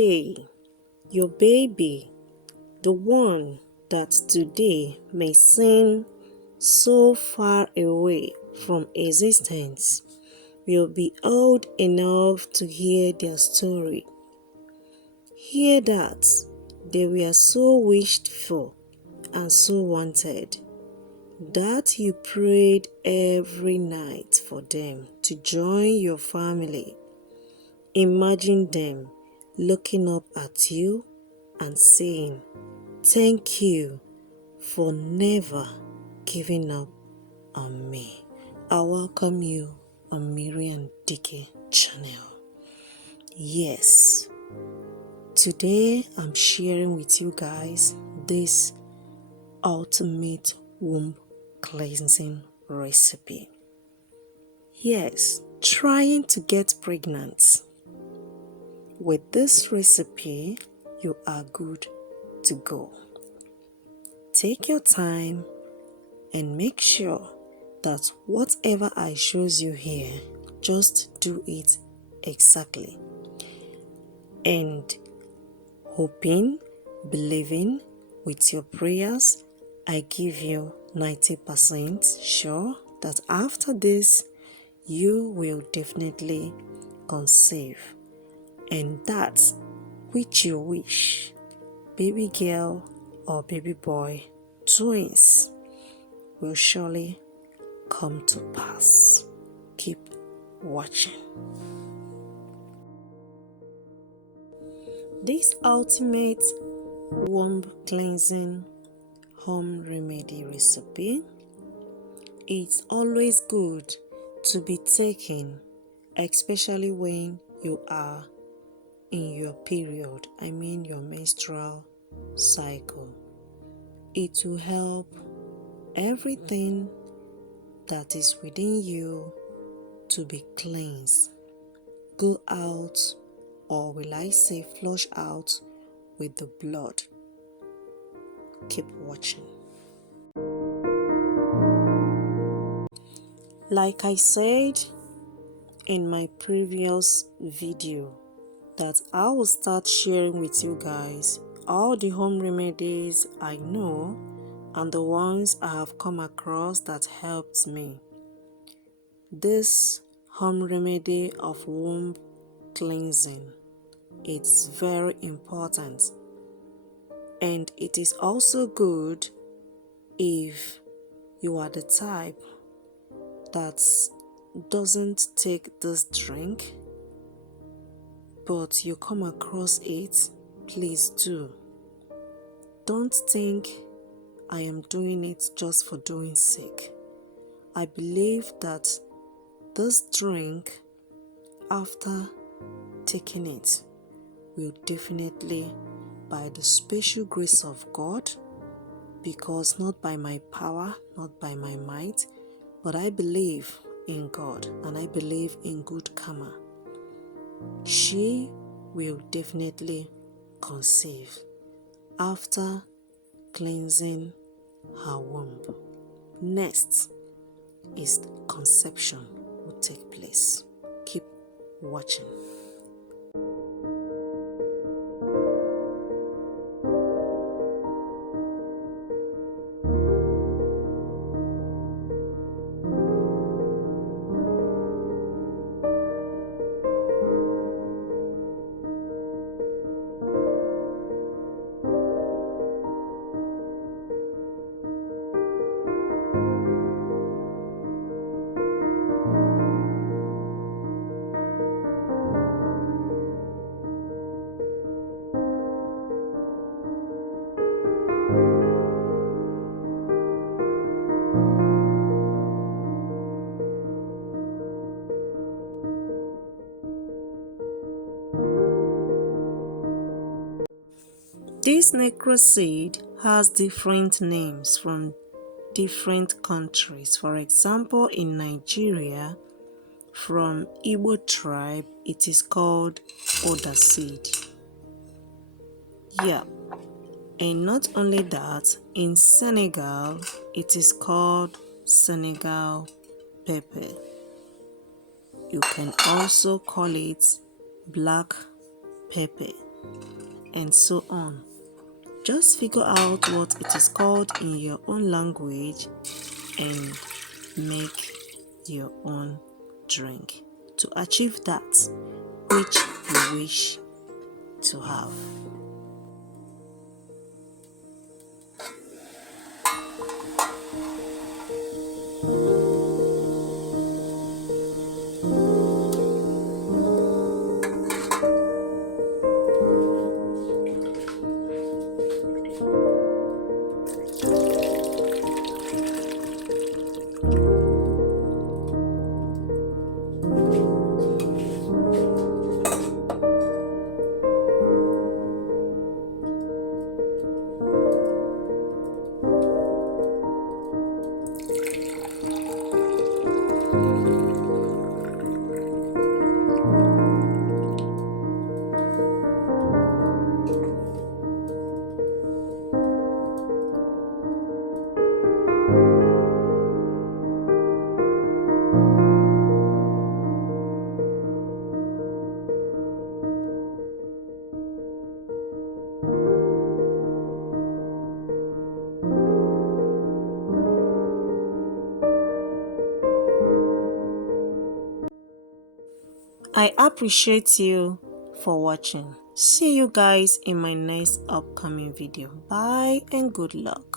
day, your baby, the one that today may seem so far away from existence, will be old enough to hear their story. Hear that they were so wished for and so wanted, that you prayed every night for them to join your family. Imagine them looking up at you and saying, "Thank you for never giving up on me." I welcome you on Mirian Dike channel. Yes, today I'm sharing with you guys this ultimate womb cleansing recipe. Yes, trying to get pregnant. With this recipe, you are good to go. Take your time and make sure that whatever I shows you here, just do it exactly. And hoping, believing with your prayers, I give you 90% sure that after this, you will definitely conceive. And that's which you wish, baby girl or baby boy, twins, will surely come to pass. Keep watching. This ultimate womb cleansing home remedy recipe, it's always good to be taken, especially when you are in your period, your menstrual cycle. It will help everything that is within you to be cleansed, go out, or will I say flush out with the blood. Keep watching. Like I said in my previous video, that I will start sharing with you guys all the home remedies I know and the ones I have come across that helped me. This home remedy of womb cleansing, it's very important, and it is also good if you are the type that doesn't take this drink, but you come across it. Please do. Don't think I am doing it just for doing sake. I believe that this drink, after taking it, will definitely, by the special grace of God, because not by my power, not by my might, but I believe in God and I believe in good karma, she will definitely conceive after cleansing her womb. Next is conception will take place. Keep watching. This Negro seed has different names from different countries. For example, in Nigeria, from Igbo tribe, it is called Oda seed. Yeah, and not only that, in Senegal, it is called Senegal pepper. You can also call it black pepper. and so on. Just figure out what it is called in your own language and make your own drink to achieve that which you wish to have. I appreciate you for watching. See you guys in my next upcoming video. Bye and good luck.